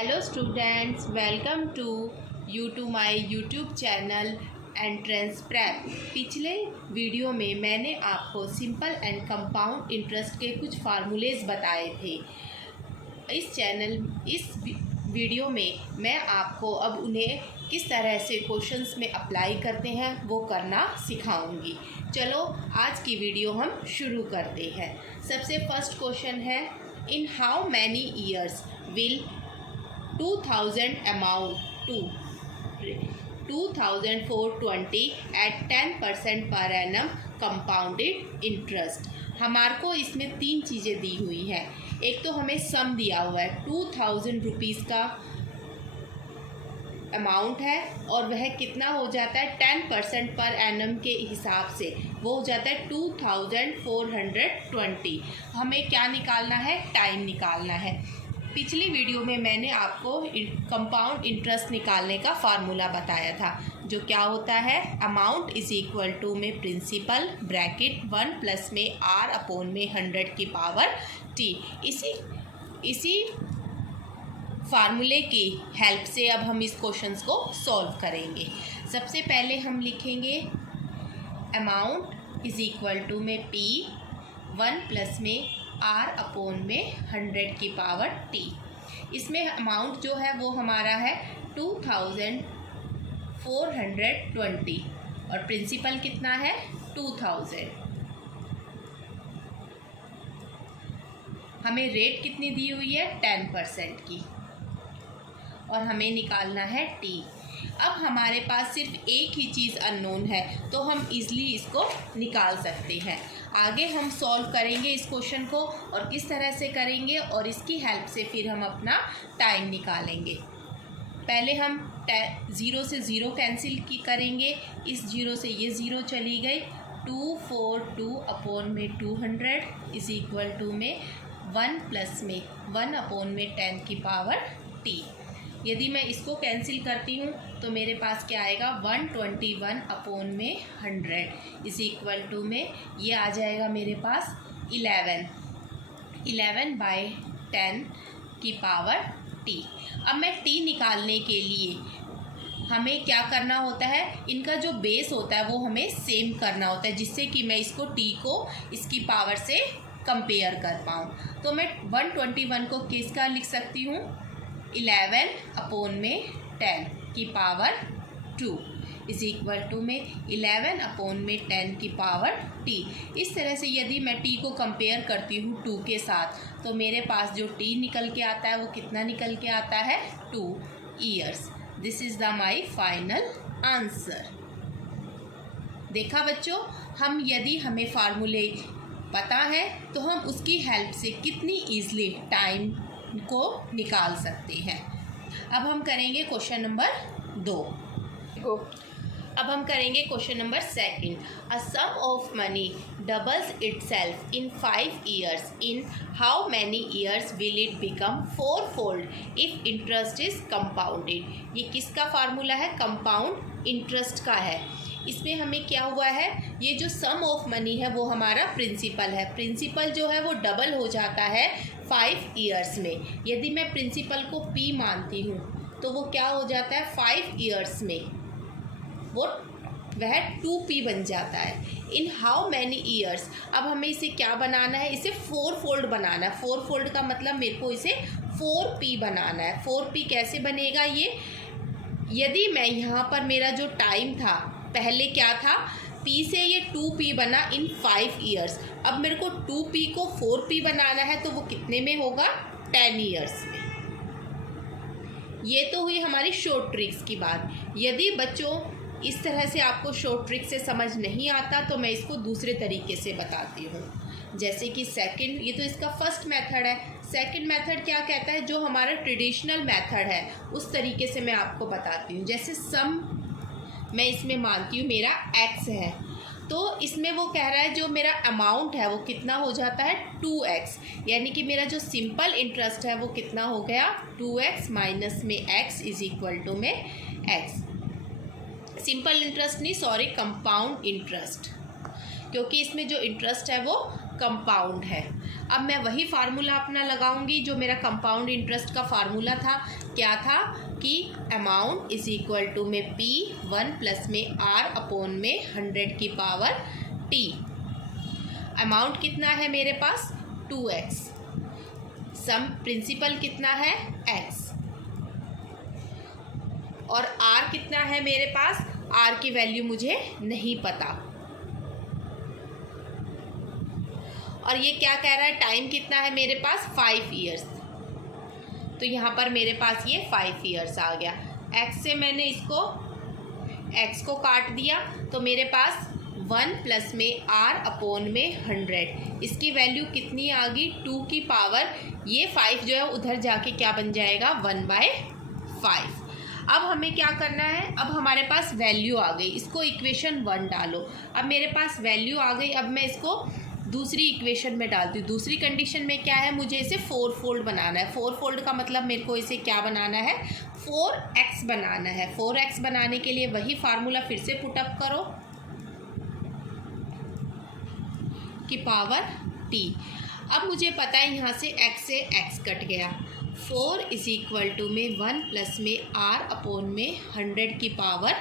Hello students, welcome to my YouTube channel entrance prep. पिछले वीडियो में मैंने आपको सिंपल एंड कंपाउंड इंटरेस्ट के कुछ फार्मूलेज बताए थे। इस वीडियो में मैं आपको अब उन्हें किस तरह से क्वेश्चंस में अप्लाई करते हैं वो करना सिखाऊंगी। चलो आज की वीडियो हम शुरू करते हैं। सबसे फर्स्ट क्वेश्चन है, इन how many years will 2000 amount to 2420 at 10% per annum compounded interest। हमारे को इसमें तीन चीज़ें दी हुई हैं। एक तो हमें सम दिया हुआ है, 2000 रुपीज़ का अमाउंट है और वह कितना हो जाता है 10% पर एनम के हिसाब से, वो हो जाता है 2420। हमें क्या निकालना है, टाइम निकालना है। पिछली वीडियो में मैंने आपको कंपाउंड इंटरेस्ट निकालने का फार्मूला बताया था, जो क्या होता है, अमाउंट इज इक्वल टू में प्रिंसिपल ब्रैकेट 1 प्लस में r अपॉन में 100 की पावर t। इसी फार्मूले की हेल्प से अब हम इस क्वेश्चंस को सॉल्व करेंगे। सबसे पहले हम लिखेंगे अमाउंट इज इक्वल टू में p 1 प्लस में r अपॉन में 100 की पावर t। इसमें अमाउंट जो है वो हमारा है 2420 और प्रिंसिपल कितना है 2000। हमें रेट कितनी दी हुई है 10% की और हमें निकालना है t। अब हमारे पास सिर्फ एक ही चीज़ अननोन है तो हम इजली इसको निकाल सकते हैं। आगे हम सॉल्व करेंगे इस क्वेश्चन को और किस तरह से करेंगे और इसकी हेल्प से फिर हम अपना टाइम निकालेंगे। पहले हम 0 से 0 कैंसिल करेंगे, इस 0 से ये 0 चली गई। 242 अपॉन में 200 इज इक्वल टू में 1 प्लस में 1 अपॉन में 10 की पावर t। यदि मैं इसको कैंसिल करती हूँ तो मेरे पास क्या आएगा, 121 अपॉन में 100 इज इक्वल टू में ये आ जाएगा मेरे पास 11 बाई 10 की पावर t। अब मैं t निकालने के लिए हमें क्या करना होता है, इनका जो बेस होता है वो हमें सेम करना होता है, जिससे कि मैं इसको t को इसकी पावर से कंपेयर कर पाऊँ। तो मैं 121 को किसका लिख सकती हूँ, 11 अपॉन में 10 की पावर 2 इज इक्वल टू में 11 अपॉन में 10 की पावर t। इस तरह से यदि मैं t को कंपेयर करती हूँ 2 के साथ तो मेरे पास जो t निकल के आता है वो कितना निकल के आता है, 2 years. This is the my final answer. देखा बच्चों, हम यदि हमें फार्मूले पता है तो हम उसकी हेल्प से कितनी ईजली टाइम को निकाल सकते हैं। अब हम करेंगे क्वेश्चन नंबर 2। अब हम करेंगे question number 2। A sum of money doubles itself in 5 years। In how many years will it become 4-fold if interest is compounded. ये किसका फार्मूला है, कंपाउंड इंटरेस्ट का है। इसमें हमें क्या हुआ है, ये जो सम ऑफ मनी है वो हमारा प्रिंसिपल है। प्रिंसिपल जो है वो डबल हो जाता है 5 years में। यदि मैं प्रिंसिपल को p मानती हूँ तो वो क्या हो जाता है, 5 years में वो वह 2p बन जाता है। इन हाउ मैनी ईयर्स, अब हमें इसे क्या बनाना है, इसे 4-fold बनाना है। 4-fold का मतलब मेरे को इसे 4p बनाना है। 4p कैसे बनेगा ये, यदि मैं यहाँ पर मेरा जो टाइम था पहले क्या था, p से ये 2p बना इन 5 years। अब मेरे को 2p को 4p बनाना है तो वो कितने में होगा, 10 years में। ये तो हुई हमारी शॉर्ट ट्रिक्स की बात। यदि बच्चों इस तरह से आपको शॉर्ट ट्रिक से समझ नहीं आता तो मैं इसको दूसरे तरीके से बताती हूँ। जैसे कि सेकंड, ये तो इसका फर्स्ट मेथड है। सेकंड मेथड क्या कहता है, जो हमारा ट्रेडिशनल मेथड है उस तरीके से मैं आपको बताती हूँ। जैसे सम मैं इसमें मानती हूँ मेरा x है, तो इसमें वो कह रहा है जो मेरा अमाउंट है वो कितना हो जाता है 2x, यानी कि मेरा जो सिंपल इंटरेस्ट है वो कितना हो गया 2x माइनस में x इज इक्वल टू में x। सिंपल इंटरेस्ट नहीं, सॉरी, कंपाउंड इंटरेस्ट। क्योंकि इसमें जो इंटरेस्ट है वो कंपाउंड है। अब मैं वही फार्मूला अपना लगाऊंगी जो मेरा कंपाउंड इंटरेस्ट का फार्मूला था। क्या था कि अमाउंट इज इक्वल टू में P 1 प्लस में R अपॉन में 100 की पावर T। अमाउंट कितना है मेरे पास 2x, सम प्रिंसिपल कितना है x, और R कितना है मेरे पास, R की वैल्यू मुझे नहीं पता। और ये क्या कह रहा है, टाइम कितना है मेरे पास 5 ईयर्स, तो यहाँ पर मेरे पास ये 5 ईयर्स आ गया। x से मैंने इसको x को काट दिया तो मेरे पास 1 प्लस में R अपॉन में 100, इसकी वैल्यू कितनी आ गई 2 की पावर, ये 5 जो है उधर जाके क्या बन जाएगा 1/5। अब हमें क्या करना है, अब हमारे पास वैल्यू आ गई, इसको इक्वेशन 1 डालो। अब मेरे पास वैल्यू आ गई, अब मैं इसको दूसरी इक्वेशन में डालती हूँ। दूसरी कंडीशन में क्या है, मुझे इसे 4 फोल्ड बनाना है। 4 फोल्ड का मतलब मेरे को इसे क्या बनाना है 4x बनाना है। 4x बनाने के लिए वही फार्मूला फिर से पुटअप करो की पावर t। अब मुझे पता है यहाँ से x कट गया, 4 इज इक्वल टू में 1 प्लस में R अपॉन में 100 की पावर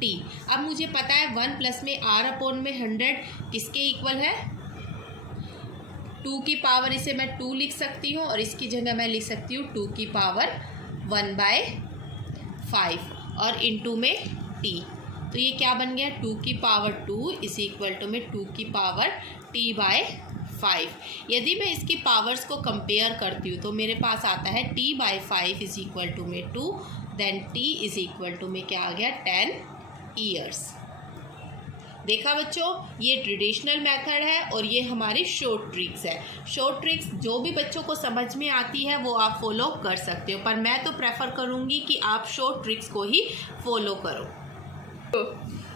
t। अब मुझे पता है 1 प्लस में R अपॉन में 100 किसके इक्वल है 2 की पावर, इसे मैं 2 लिख सकती हूँ और इसकी जगह मैं लिख सकती हूँ 2 की पावर 1/5 और इनटू में t। तो ये क्या बन गया 2 की पावर 2 इज इक्वल टू में 2 की पावर t/5। यदि मैं इसकी पावर्स को कंपेयर करती हूँ तो मेरे पास आता है t/5 इज इक्वल टू में 2, then t is equal to में क्या आ गया 10 ईयर्स। देखा बच्चों, ये ट्रेडिशनल मेथड है और ये हमारी शॉर्ट ट्रिक्स है। शॉर्ट ट्रिक्स जो भी बच्चों को समझ में आती है वो आप फॉलो कर सकते हो, पर मैं तो प्रेफर करूँगी कि आप शॉर्ट ट्रिक्स को ही फॉलो करो।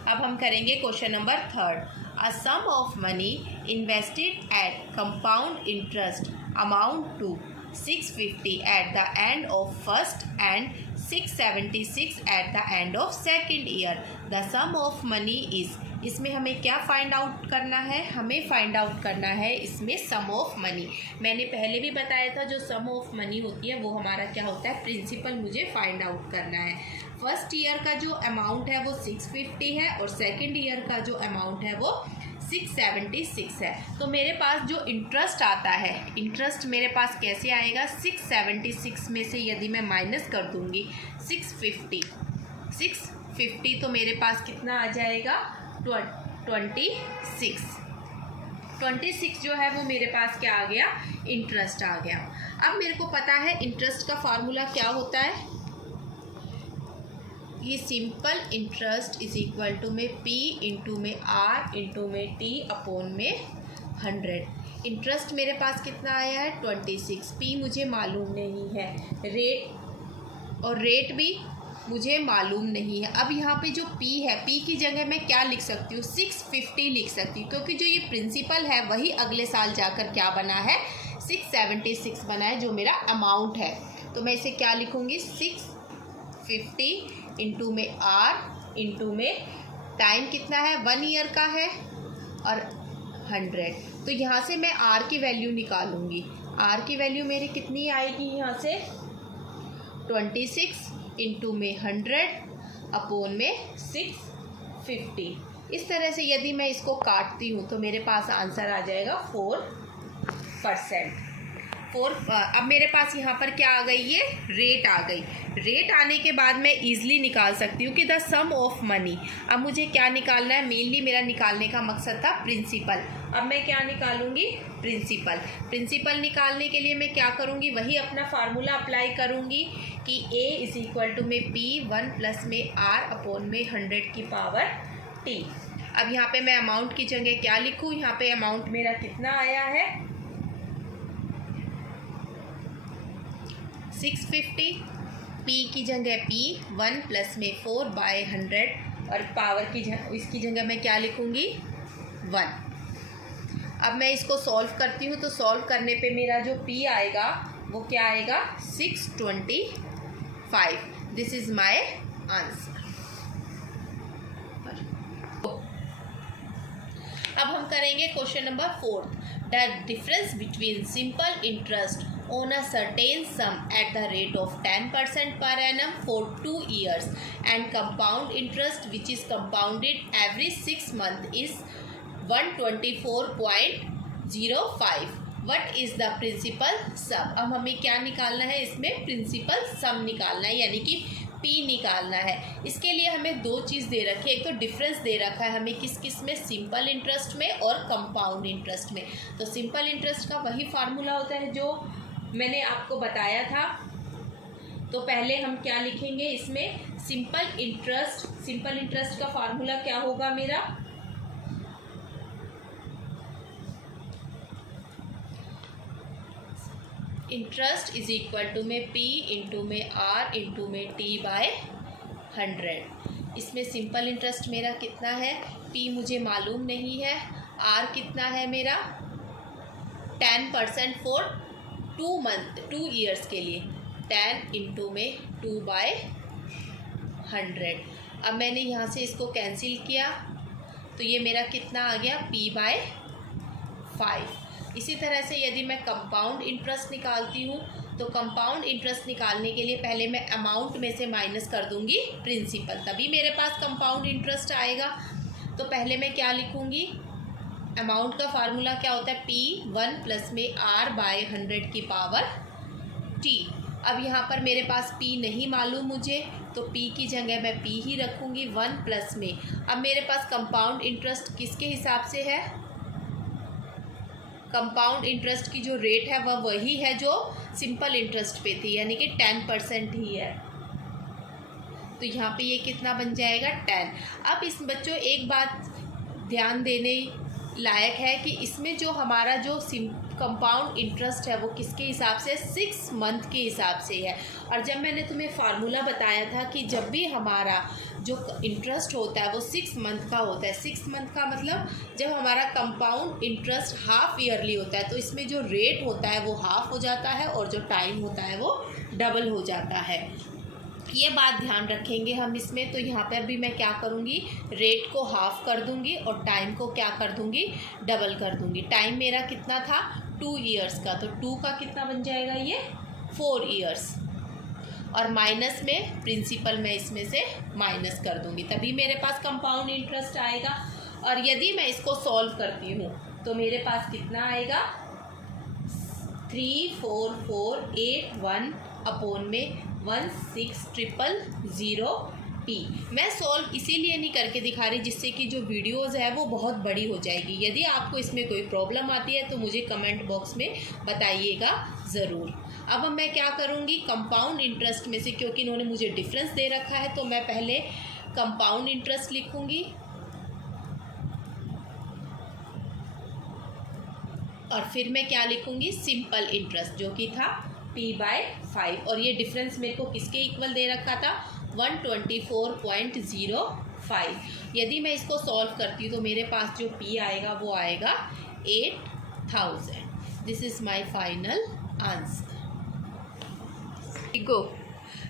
अब हम करेंगे question number 3। A sum of money invested at compound interest amount to 650 at the end of first and 676 at the end of second year. The sum of money is, इसमें हमें क्या find out करना है, हमें find out करना है इसमें सम of money. मैंने पहले भी बताया था जो सम ऑफ मनी होती है वो हमारा क्या होता है प्रिंसिपल मुझे फाइंड आउट करना है। फर्स्ट ईयर का जो अमाउंट है वो 650 है और सेकंड ईयर का जो अमाउंट है वो 676 है। तो मेरे पास जो इंटरेस्ट आता है, इंटरेस्ट मेरे पास कैसे आएगा 676 में से यदि मैं माइनस कर दूंगी 650 तो मेरे पास कितना आ जाएगा 26 जो है वो मेरे पास क्या आ गया इंटरेस्ट आ गया। अब मेरे को पता है इंटरेस्ट का फार्मूला क्या होता है, ये simple interest is equal to में P इंटू में R इंटू में T अपॉन में 100। इंटरेस्ट मेरे पास कितना आया है 26, P मुझे मालूम नहीं है, रेट भी मुझे मालूम नहीं है। अब यहाँ पे जो P है, P की जगह मैं क्या लिख सकती हूँ 650 लिख सकती हूँ, क्योंकि जो ये प्रिंसिपल है वही अगले साल जाकर क्या बना है 676 बना है जो मेरा अमाउंट है। तो मैं इसे क्या लिखूँगी 650 इंटू में R इंटू में टाइम कितना है 1 ईयर का है और 100। तो यहाँ से मैं R की वैल्यू निकालूंगी, R की वैल्यू मेरी कितनी आएगी यहाँ से 26 इंटू में 100 अपॉन में 650। इस तरह से यदि मैं इसको काटती हूँ तो मेरे पास आंसर आ जाएगा 4%। अब मेरे पास यहाँ पर क्या आ गई, ये रेट आ गई। रेट आने के बाद मैं इजीली निकाल सकती हूँ कि द सम ऑफ मनी। अब मुझे क्या निकालना है, मेनली मेरा निकालने का मकसद था प्रिंसिपल। अब मैं क्या निकालूंगी प्रिंसिपल निकालने के लिए मैं क्या करूँगी, वही अपना फार्मूला अप्लाई करूँगी कि A इज इक्वल टू में P 1 प्लस में R अपॉन में 100 की पावर T। अब यहाँ पे मैं अमाउंट की जगह क्या लिखूँ, यहाँ पे अमाउंट मेरा कितना आया है 650, P की जगह P 1 प्लस में 4/100 और पावर की इसकी जगह मैं क्या लिखूँगी 1। अब मैं इसको सॉल्व करती हूँ तो सॉल्व करने पे मेरा जो P आएगा वो क्या आएगा 625। This is my answer. अब हम करेंगे question number 4, the difference between simple interest on a certain sum at the rate of 10% per annum for 2 years and compound interest which is compounded every 6 months is 124.05. What is the principal sum? अब हमें क्या निकालना है, इसमें principal सम निकालना है, यानी कि P निकालना है। इसके लिए हमें दो चीज़ दे रखी है, एक तो डिफरेंस दे रखा है हमें किस किस में, सिंपल इंटरेस्ट में और कंपाउंड इंटरेस्ट में। तो सिंपल इंटरेस्ट का वही फार्मूला होता है जो मैंने आपको बताया था। तो पहले हम क्या लिखेंगे इसमें, सिंपल इंटरेस्ट का फार्मूला क्या होगा मेरा, इंटरेस्ट इज इक्वल टू में P इंटू में R इंटू में T बाय 100। इसमें सिंपल इंटरेस्ट मेरा कितना है, P मुझे मालूम नहीं है, R कितना है मेरा 10% फॉर 2 ईयर्स के लिए, 10 इंटू में 2 बाय 100। अब मैंने यहाँ से इसको कैंसिल किया तो ये मेरा कितना आ गया, P बाय 5। इसी तरह से यदि मैं कंपाउंड इंटरेस्ट निकालती हूँ तो कंपाउंड इंटरेस्ट निकालने के लिए पहले मैं अमाउंट में से माइनस कर दूँगी प्रिंसिपल, तभी मेरे पास कंपाउंड इंटरेस्ट आएगा। तो पहले मैं क्या लिखूँगी, अमाउंट का फार्मूला क्या होता है, P1 प्लस में R बाय 100 की पावर T। अब यहाँ पर मेरे पास P नहीं मालूम मुझे, तो P की जगह मैं P ही रखूँगी 1 प्लस में। अब मेरे पास कंपाउंड इंटरेस्ट किसके हिसाब से है, कंपाउंड इंटरेस्ट की जो रेट है वह वही है जो सिंपल इंटरेस्ट पे थी, यानी कि 10% ही है। तो यहाँ पे ये कितना बन जाएगा 10। अब इस बच्चों एक बात ध्यान देने लायक है कि इसमें जो हमारा जो कंपाउंड इंटरेस्ट है वो किसके हिसाब से, 6 मंथ के हिसाब से है। और जब मैंने तुम्हें फार्मूला बताया था कि जब भी हमारा जो इंटरेस्ट होता है वो 6 मंथ का होता है, 6 मंथ का मतलब जब हमारा कंपाउंड इंटरेस्ट हाफ ईयरली होता है तो इसमें जो रेट होता है वो हाफ हो जाता है और जो टाइम होता है वो डबल हो जाता है। ये बात ध्यान रखेंगे हम इसमें। तो यहाँ पर भी मैं क्या करूँगी, रेट को हाफ कर दूँगी और टाइम को क्या कर दूँगी, डबल कर दूँगी। टाइम मेरा कितना था 2 ईयर्स का, तो 2 का कितना बन जाएगा ये 4 ईयर्स, और माइनस में प्रिंसिपल मैं इसमें से माइनस कर दूँगी, तभी मेरे पास कंपाउंड इंटरेस्ट आएगा। और यदि मैं इसको सॉल्व करती हूँ तो मेरे पास कितना आएगा 34481 अपॉन में 16000T। मैं सॉल्व इसीलिए नहीं करके दिखा रही जिससे कि जो वीडियोस है वो बहुत बड़ी हो जाएगी। यदि आपको इसमें कोई प्रॉब्लम आती है तो मुझे कमेंट बॉक्स में बताइएगा ज़रूर। अब मैं क्या करूँगी, कंपाउंड इंटरेस्ट में से, क्योंकि इन्होंने मुझे डिफरेंस दे रखा है तो मैं पहले कंपाउंड इंटरेस्ट लिखूँगी और फिर मैं क्या लिखूँगी, सिंपल इंटरेस्ट जो कि था P बाय 5, और ये डिफरेंस मेरे को किसके इक्वल दे रखा था 124.05। यदि मैं इसको सॉल्व करती हूँ तो मेरे पास जो P आएगा वो आएगा 8000। This is my final answer. Go.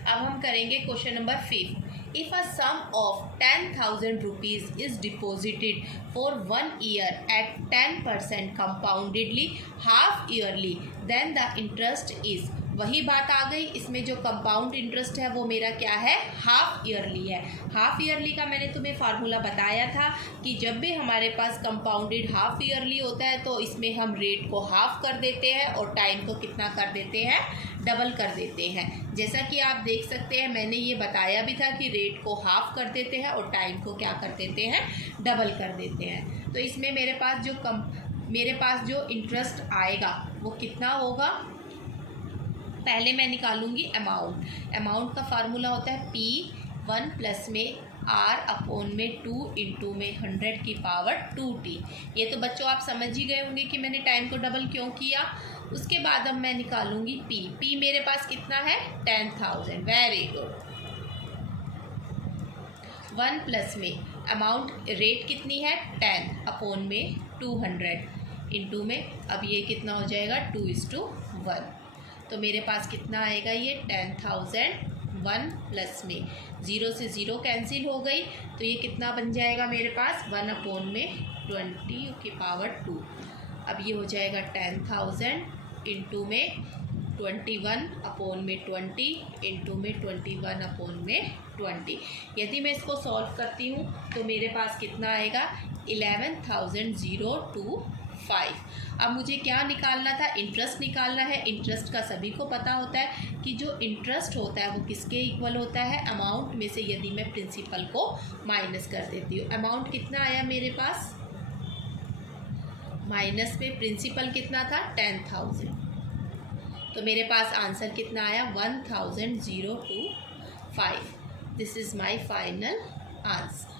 अब हम करेंगे question number 5। If a sum of 10,000 rupees is deposited for 1 year at 10% compoundedly half yearly, then the interest is, वही बात आ गई, इसमें जो कंपाउंड इंटरेस्ट है वो मेरा क्या है, हाफ ईयरली है। हाफ ईयरली का मैंने तुम्हें फार्मूला बताया था कि जब भी हमारे पास कंपाउंडेड हाफ ईयरली होता है तो इसमें हम रेट को हाफ कर देते हैं और टाइम को कितना कर देते हैं, डबल कर देते हैं। जैसा कि आप देख सकते हैं मैंने ये बताया भी था कि रेट को हाफ कर देते हैं और टाइम को क्या कर देते हैं, डबल कर देते हैं। तो इसमें मेरे पास जो इंटरेस्ट आएगा वो कितना होगा, पहले मैं निकालूंगी अमाउंट का फार्मूला होता है P1 प्लस में R अपॉन में 2 इंटू में 100 की पावर 2T। ये तो बच्चों आप समझ ही गए होंगे कि मैंने टाइम को डबल क्यों किया। उसके बाद अब मैं निकालूंगी P मेरे पास कितना है 10,000, वेरी गुड। 1 प्लस में अमाउंट रेट कितनी है 10 अपॉन में 200 इंटू में, अब ये कितना हो जाएगा 2:1, तो मेरे पास कितना आएगा ये 10,000। 1 प्लस में 0 से 0 कैंसिल हो गई तो ये कितना बन जाएगा मेरे पास 1 अपॉन में 20 की पावर 2। अब ये हो जाएगा 10,000 इंटू में 21/20 इंटू में 21/20। यदि मैं इसको सॉल्व करती हूँ तो मेरे पास कितना आएगा 11,025। अब मुझे क्या निकालना था, इंटरेस्ट निकालना है। इंटरेस्ट का सभी को पता होता है कि जो इंटरेस्ट होता है वो किसके इक्वल होता है, अमाउंट में से यदि मैं प्रिंसिपल को माइनस कर देती हूँ। अमाउंट कितना आया मेरे पास, माइनस में प्रिंसिपल कितना था 10,000, तो मेरे पास आंसर कितना आया 1,025। This is my final answer.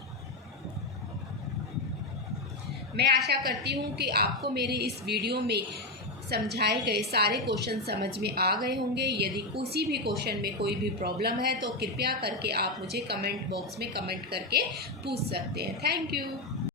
मैं आशा करती हूँ कि आपको मेरे इस वीडियो में समझाए गए सारे क्वेश्चन समझ में आ गए होंगे। यदि किसी भी क्वेश्चन में कोई भी प्रॉब्लम है तो कृपया करके आप मुझे कमेंट बॉक्स में कमेंट करके पूछ सकते हैं। Thank you.